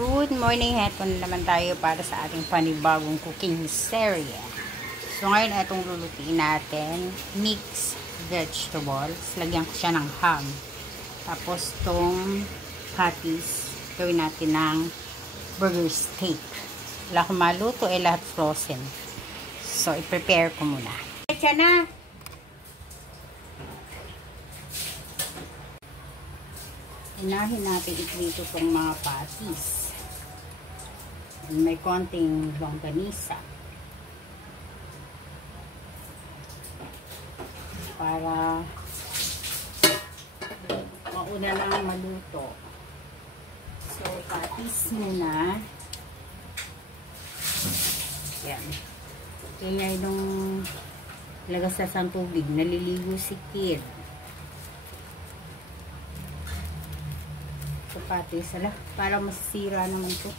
Good morning, heto na naman tayo para sa ating panibagong cooking serye. So ngayon, itong lulutuin natin, mixed vegetables. Lagyan ko siya ng ham. Tapos tong patties, gawin natin ng burger steak. Wala akong maluto, lahat frozen. So, i-prepare ko muna. Siya na! Inahin natin iprito itong mga patties. May konting longganisa para mauna lang maluto. So, patties muna. Yan. Kaya nung lagas sa tubig, naliligo si kid. So, patties, para masira naman ito.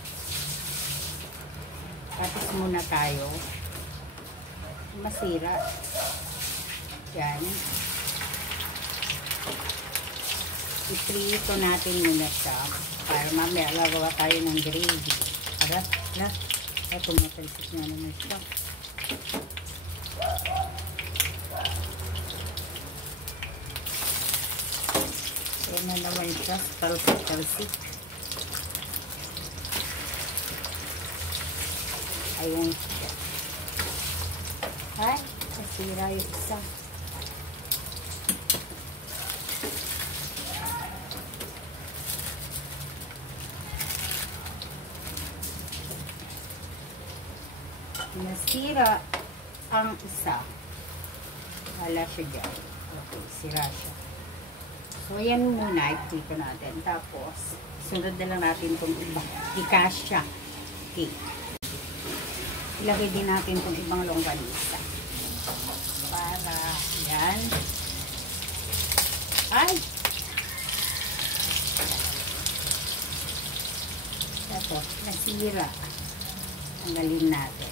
Patties muna tayo. Masira. Yan. Iprito natin muna siya para mamaya gagawa tayo ng gravy. Tumatalsik na naman siya. Yan na naman siya. Talsik. Ayun siya. Ay, nasira yung isa. Nasira ang isa. Wala siya dyan. Okay, sira siya. So, yan muna. Iprito natin. Tapos, sunod na lang natin itong iba. Ikasya. Okay. Ilagay din natin itong ibang longganisa. Para, yan. Ay! Tapos, nasira. Tanggalin natin.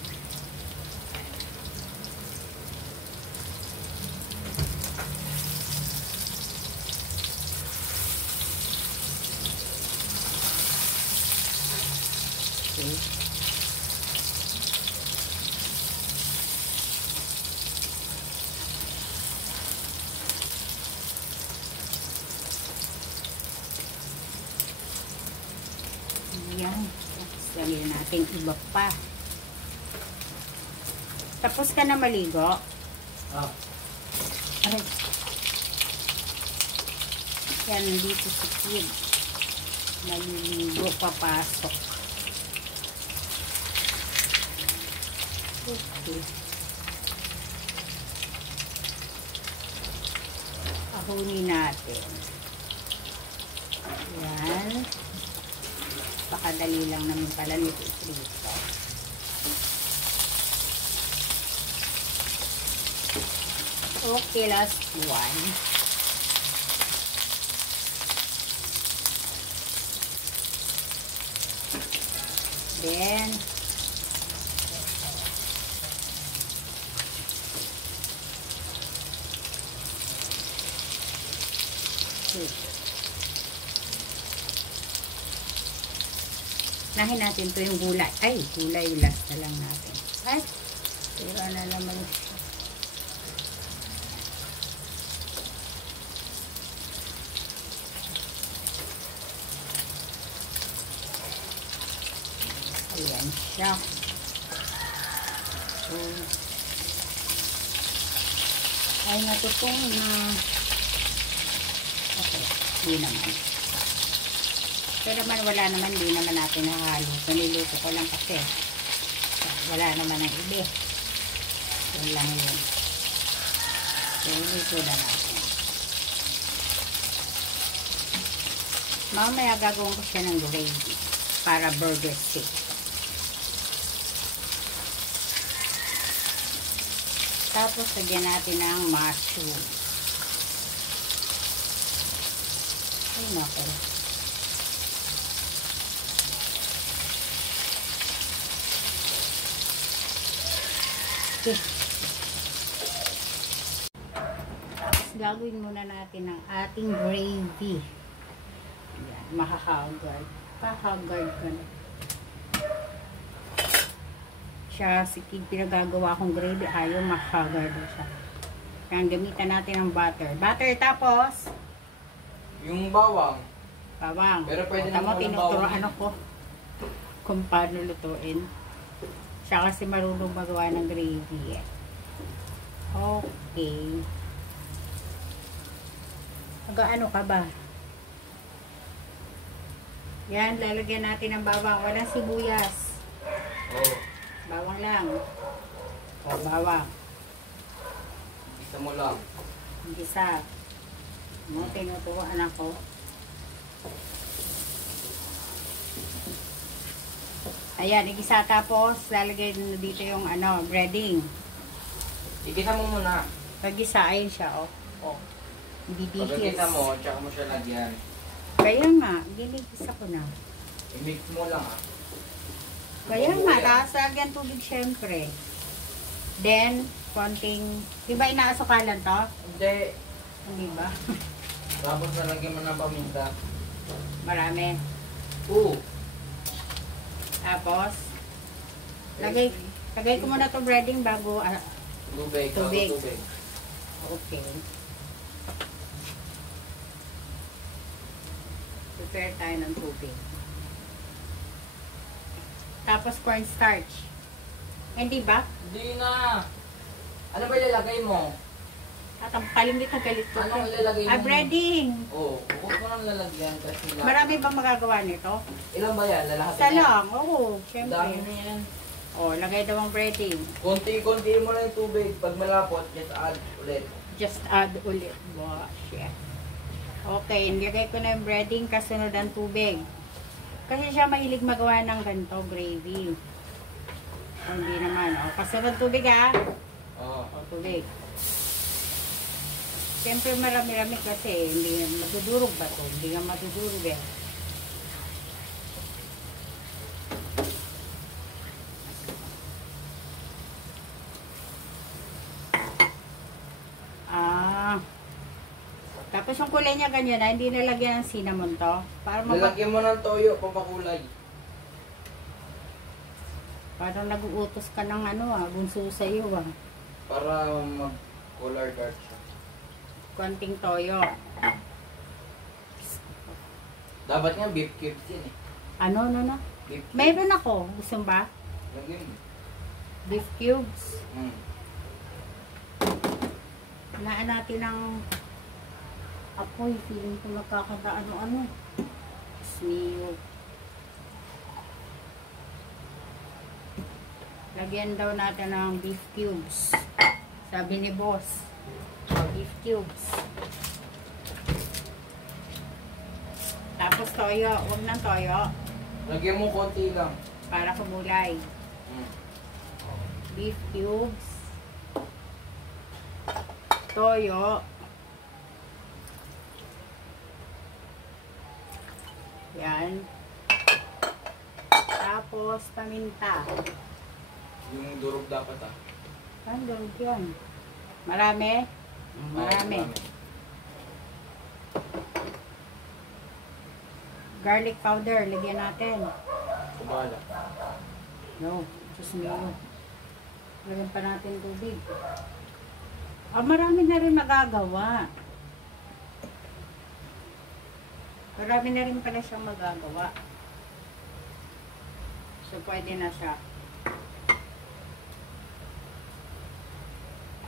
Okay. Yan. Lagyan natin iba pa. Tapos ka na maligo? Oh. Aray. Yan, dito si kid. Maliligo, papasok. Okay. Ahunin natin. Yan. Pakadali lang naman pala nito iprito. Okay, last one. Then, nahin natin to yung gulay. Ay, gulay last na lang natin. Ay, sira na naman siya. Ayan siya. So, ay natutong na. Okay, hindi naman. Pero naman wala naman, hindi naman natin nahalo. Paniluto ko lang kasi. Wala naman ang ibe. Yun lang yun. So, luto na natin. Mamaya gagawin ko siya ng gravy para burger steak. Tapos, lagyan natin ng mushroom. Ay, naku. Okay. Tapos, gagawin muna natin ang ating gravy. Ayan, makakagard. Kakagard ka na. siya, pinagagawa kong gravy, ayaw makagardo siya. Kaya gamitan natin ng butter. Butter, tapos Yung bawang. bawang. Pero pwede naman walang tinuturoan bawang. ako kung paano lutuin. Siya kasi marunong magawa ng gravy eh. Okay. Ano ka ba? Yan, lalagyan natin ng bawang. Walang sibuyas. Oo. Bawang lang. O, bawang. Isa mo lang. Gisa. No, tinuturoan ako. Ayan, igisa, tapos lalagay dito yung breading. Igisa mo muna. Pag-gisa, ayun siya, oh. Oh. Bibihis. Pag igisa mo, tsaka mo siya lagyan. Kaya nga, ginigisa ko na. I-mix mo lang ah. Kaya nga, tapos lagyan tubig syempre. Then, konting, di ba inaasukalan to? Hindi. Hindi ba? Tapos nalagyan mo ng paminta. Marami. Oo. Tapos, lagay ko muna to breading bago, Tubig. Tubig. Bago tubig. okay. Prepare tayo ng tubig. Tapos cornstarch. Hindi ba? Hindi na. Ano ba ilalagay mo? At ang kalimit na galit ko. Anong ilalagay mo? Breading. Oo. Huwag mo nang lalagyan kasi Marami bang magagawa nito? Ilan ba yan? Lalahatin Isa yan? lang. Oo, Dami syempre. na yan. Oh, lagay daw ang breading. Konti-konti mo lang yung tubig. Pag malapot, just add ulit. Just add ulit. Wow, shit. Okay, nilagay ko na yung breading, kasunod ang tubig. Kasi siya mahilig magawa ng ganito, gravy. O, hindi naman. O, kasunod tubig ha. Oo. O, tubig. Siyempre marami-rami kasi, hindi madudurog ba ito? Hindi nga madudurog eh. Tapos yung kulay niya ganyan na, hindi nalagyan ng cinnamon to. Para Lalagyan mo ng toyo, pampakulay. parang nag-uutos ka ng bunso sa iyo Para mag-color dark siya. Konting toyo. Dapat nga beef cubes yan eh. Ano? Beef cubes. Mayroon ako. Gusto mo ba? Lagyan mo. Beef cubes. Hmm. Hinaan natin ng apoy. Feeling ko nakakata ano. Sniyo. Lagyan daw natin ng beef cubes. Sabi ni boss. Beef cubes. Tapos toyo. Huwag ng toyo. Lagyan mo konti lang. Para kumulay. Hmm. Beef cubes. Toyo. Yan. Tapos paminta. Yung durog dapat ah. Andun yan. Marami? Marami. Garlic powder, lagyan natin. Kumala. No, just me. Lagyan pa natin tubig. Marami na rin magagawa. Marami na rin pala siyang magagawa. So, pwede na siya.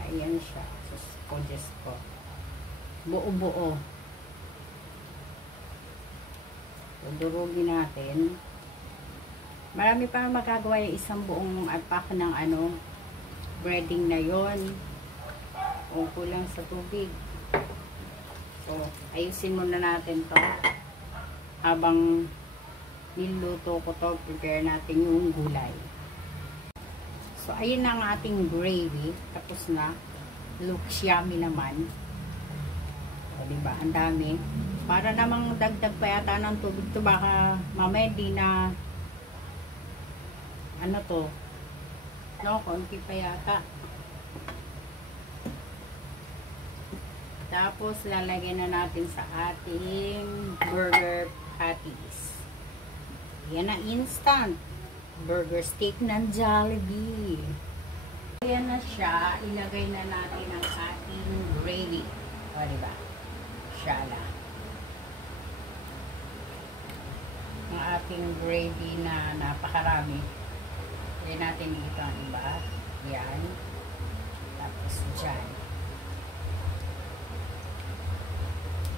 Ayan siya. Just ko. Buo-buo. Durugin natin. Marami pa magagawa yung isang buong pack ng breading na yon. O kulang sa tubig. So, ayusin muna natin to. Habang niluto ko to, prepare natin yung gulay. So, ayun na ang ating gravy. Tapos na. Looks yummy naman. O, diba? Ang dami. Para namang dagdag pa yata ng tubig to. Baka mamaya di na to. No, konti pa yata. Tapos, lalagyan na natin sa ating burger patties. Yan na, instant. burger steak ng Jollibee. Ayan na siya. Ilagay na natin ang ating gravy. O, diba? Siya lang. Ang ating gravy na napakarami. Ilagay natin dito ang iba. Yan. Tapos dyan.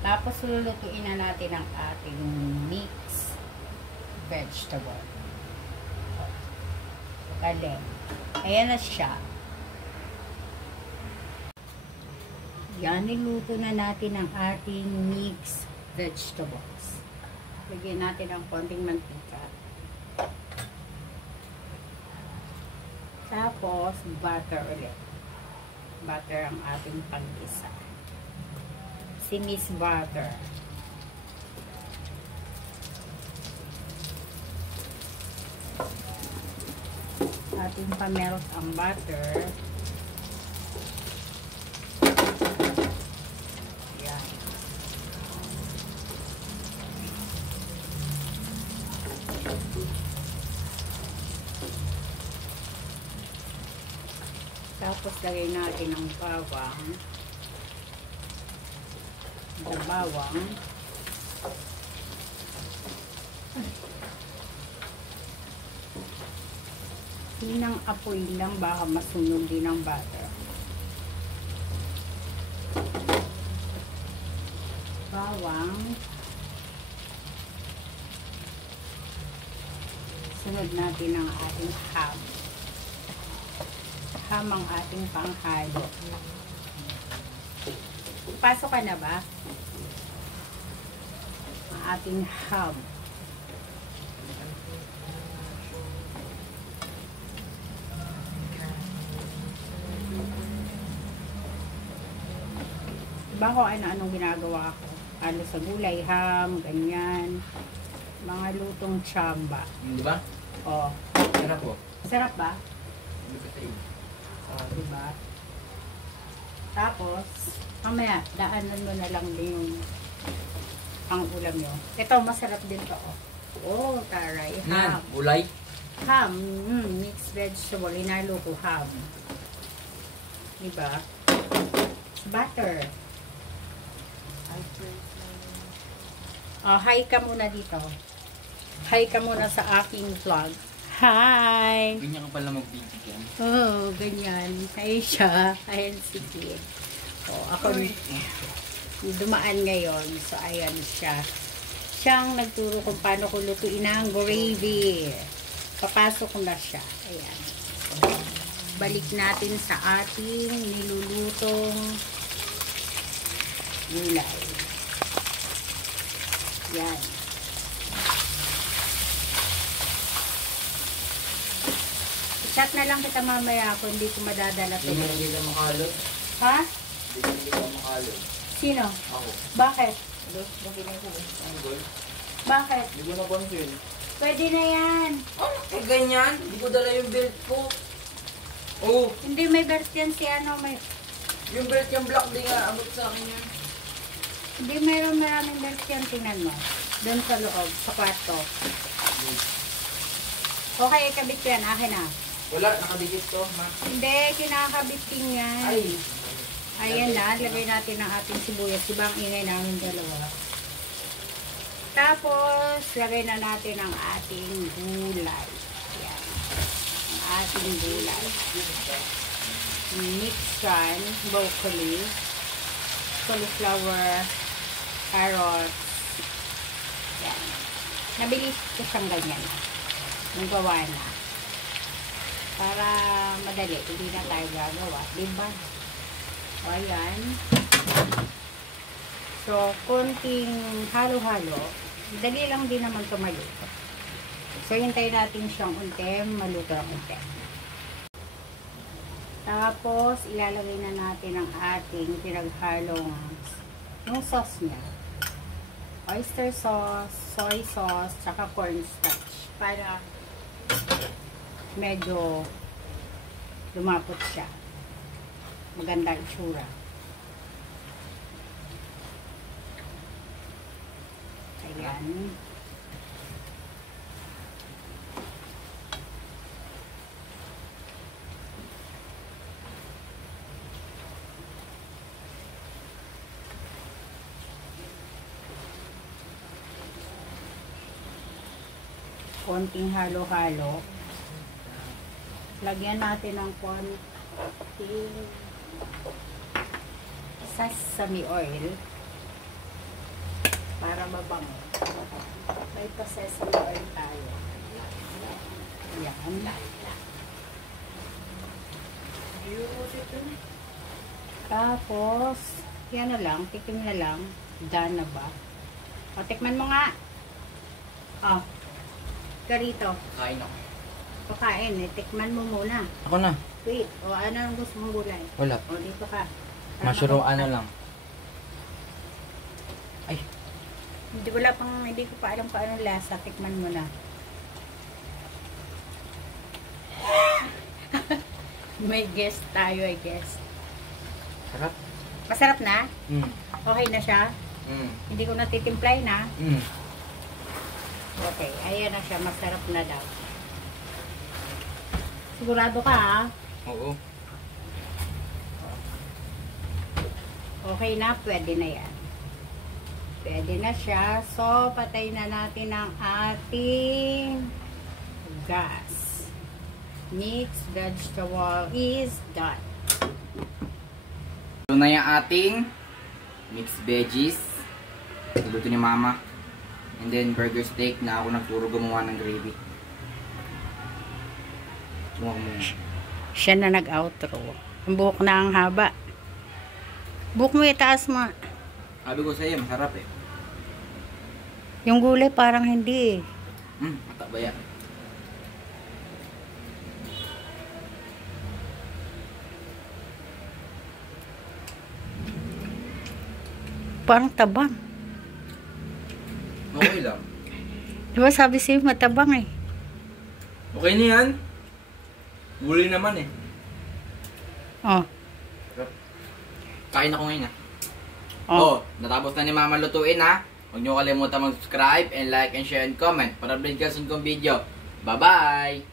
Tapos lulutuin na natin ang ating mixed vegetable. Galing. Ayan na siya. Yan, niluto na natin ang ating mixed vegetables. Lagyan natin ang konting mantika. Tapos, butter ulit. Butter ang ating pang-isa. Sinis butter. Ating pamelt ang butter. Yan. Tapos lagay natin ang bawang. Ang bawang. Hinang apoy lang, baka masunog din ang butter. Bawang. Sunod natin ang ating ham. Ham ang ating panghalo. Pasok ka na ba? Ang ating ham. Diba ko anong ginagawa ko? Ano sa gulay, ham, ganyan. Mga lutong tsamba. Di ba? Oh. Sarap po. Sarap ba? Oh, diba? Tapos, mamaya, daanan mo na lang din yung pang ulam nyo. Ito, masarap din to. Oh, taray. Yan, Ham. gulay. Ham. Mixed vegetable. Inalo ko ham. Diba? Butter. Oh, hi ka muna dito. Hi ka muna sa aking vlog. Hi! Ganyan ka pala mag-video yan. Oh, ganyan. Hi siya. Ayan si Kid. Oh, ako dumaan ngayon. So, ayan siya. Siyang nagturo kung paano ko lutuin ang gravy. Papasok ko na siya. Ayan. Balik natin sa ating nilulutong gulay. Yan. Chat na lang kita mamaya kung hindi ko madadala to. Hindi ka makalot. Ha? Hindi ka makalot. Sino? Ako. Bakit? Bakit ako? Ang goal? Bakit? Hindi ko napansin. Pwede na yan. Oh, eh ganyan? Hindi ko dala yung belt ko. Oh, Hindi may belt yan si ano. May, yung belt yung black din nga. Abot sa akin yan. hindi maraming belt yan. Tingnan mo. Doon sa loob. Sa kwarto. Okay, ikabit yan. Akin na. Wala, nakadikit to. Ma. Hindi, kinakabit din yan. Ay. Ayan na. Lagay natin ang ating sibuyas. Diba ang ingay namin dalawa? Tapos, lagay na natin ang ating gulay. Ayan. Ang ating gulay. Mixed yan. Broccoli. Cauliflower. Carrots. Ayan. Nabilis ko siyang ganyan. Nung gawa na. Para madali. Hindi na tayo gagawa. Diba? O, ayan. So, konting halo-halo. Dali lang din naman ito maluto. So, hintayin natin siyang unti. Maluto ng unti. Tapos, ilalagay na natin ang ating pinaghalong yung sauce niya. Oyster sauce, soy sauce, tsaka cornstarch. Para medyo lumapot siya. Maganda itsura. Ayan. konting halo-halo. Lagyan natin ng konting sesame oil para mabango. May pa sesame oil tayo. Yan. Tapos, yan na lang. Tikim na lang. Done na ba? O, tikman mo nga. O, karito. Kain ako. Pakain eh. Tikman mo muna. Ako na. Wait. O, ano ang gusto mong gulay? Wala. O, dito ka. Mushroom ano lang. Ay. Hindi ko pa alam kung anong lasa. Tikman mo na. May guest tayo, I guess. Sarap. Masarap na? Mm. Okay na siya? Mm. Hindi ko natitimplay na? Mm. Okay, ayan na siya. Masarap na daw. Sigurado ka, ha? Oo. Okay na, pwede na yan. Pwede na siya. So, patay na natin ang ating gas. Mixed vegetable is done. Ito na yung ating mixed veggies. Niluto ni mama. And then burger steak na ako nagturo gumawa ng gravy. Sumak mo yun. Siya na nag-outro. Ang buhok na ang haba. Buhok mo itaas mo. Sabi ko sa iyo, masarap eh. Yung gulay parang hindi eh. Matabaya. Parang tabang. Okay lang. Diba sabi sa'yo matabang eh. Okay na yan. Gulay naman eh. Oh. Kain ako ngayon Oh. natapos na ni mama lutuin ha. Huwag nyo kalimutan mag-subscribe and like and share and comment para update ka sa kong video. Bye-bye!